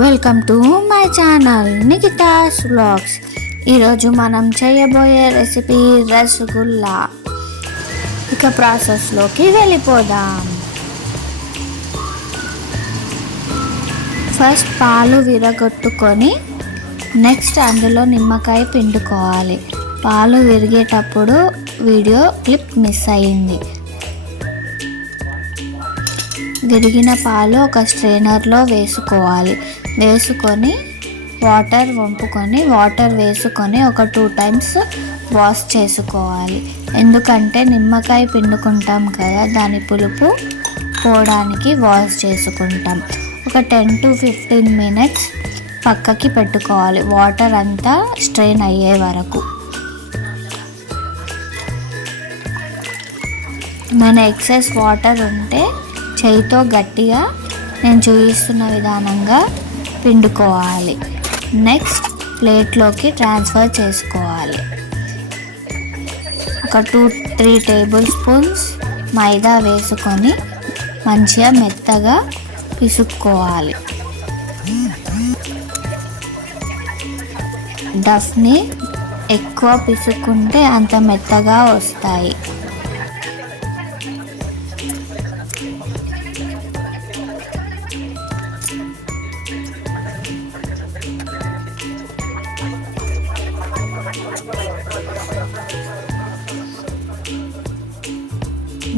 Welcome to my channel Nikhita's vlogs. ఈరోజు మనం చేయబోయే రెసిపీ రసగుల్లా. ఇక ప్రాసెస్లోకి వెళ్ళిపోదాం. ఫస్ట్ పాలు విరగొట్టుకొని నెక్స్ట్ అందులో నిమ్మకాయ పిండుకోవాలి. పాలు విరిగేటప్పుడు వీడియో క్లిప్ మిస్ అయ్యింది. విరిగిన పాలు ఒక స్ట్రైనర్లో వేసుకోవాలి. వేసుకొని వాటర్ వంపుకొని వాటర్ వేసుకొని ఒక 2 times వాష్ చేసుకోవాలి. ఎందుకంటే నిమ్మకాయ పిండుకుంటాం కదా, దాని పులుపు పోవడానికి వాష్ చేసుకుంటాం. ఒక 10 to 15 minutes పక్కకి పెట్టుకోవాలి, వాటర్ అంతా స్ట్రెయిన్ అయ్యే వరకు. మన ఎక్సెస్ వాటర్ ఉంటే చేయితో గట్టిగా నేను చూపిస్తున్న విధానంగా పిండుకోవాలి. నెక్స్ట్ ప్లేట్లోకి ట్రాన్స్ఫర్ చేసుకోవాలి. ఒక 2-3 tablespoons మైదా వేసుకొని మంచిగా మెత్తగా పిసుక్కోవాలి. డఫ్ని ఎక్కువ పిసుక్కుంటే అంత మెత్తగా వస్తాయి.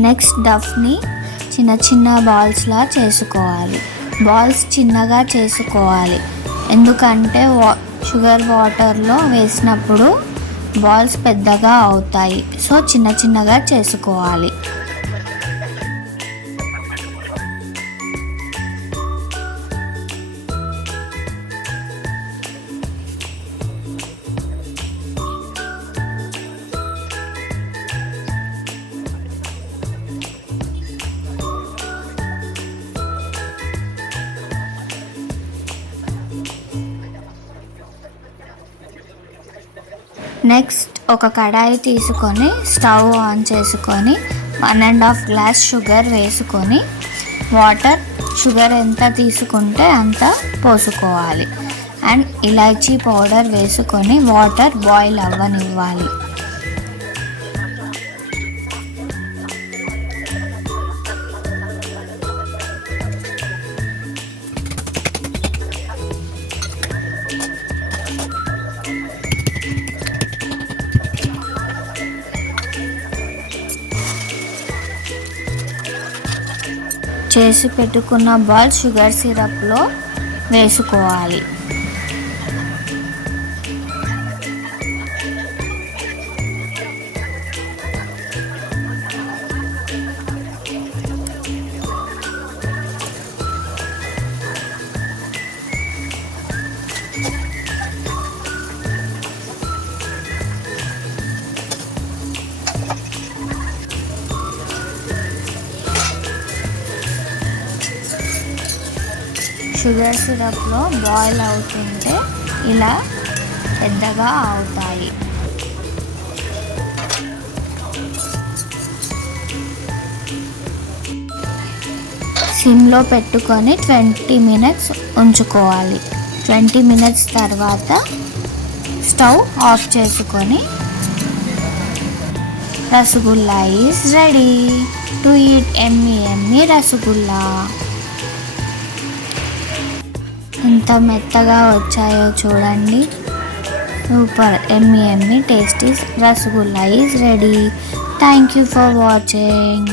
నెక్స్ట్ డఫ్ని చిన్న చిన్న బాల్స్లా చేసుకోవాలి. బాల్స్ చిన్నగా చేసుకోవాలి, ఎందుకంటే షుగర్ వాటర్లో వేసినప్పుడు బాల్స్ పెద్దగా అవుతాయి. సో చిన్న చిన్నగా చేసుకోవాలి. నెక్స్ట్ ఒక కడాయి తీసుకొని స్టవ్ ఆన్ చేసుకొని 1.5 glass షుగర్ వేసుకొని షుగర్ ఎంత తీసుకుంటే అంత పోసుకోవాలి. అండ్ ఇలాచీ పౌడర్ వేసుకొని వాటర్ బాయిల్ అవ్వనివ్వాలి. చేసి పెట్టుకున్న బాల్ షుగర్ సిరప్లో వేసుకోవాలి. షుగర్ సిరప్లో బాయిల్ అవుతుంటే ఇలా పెద్దగా అవుతాయి. సిమ్లో పెట్టుకొని 20 minutes ఉంచుకోవాలి. 20 minutes తర్వాత స్టవ్ ఆఫ్ చేసుకొని rasgulla is ready to eat. Emmy rasgulla. ఎంత మెత్తగా వచ్చాయో చూడండి. Super Emmy tasty rasgulla is ready. Thank you for watching.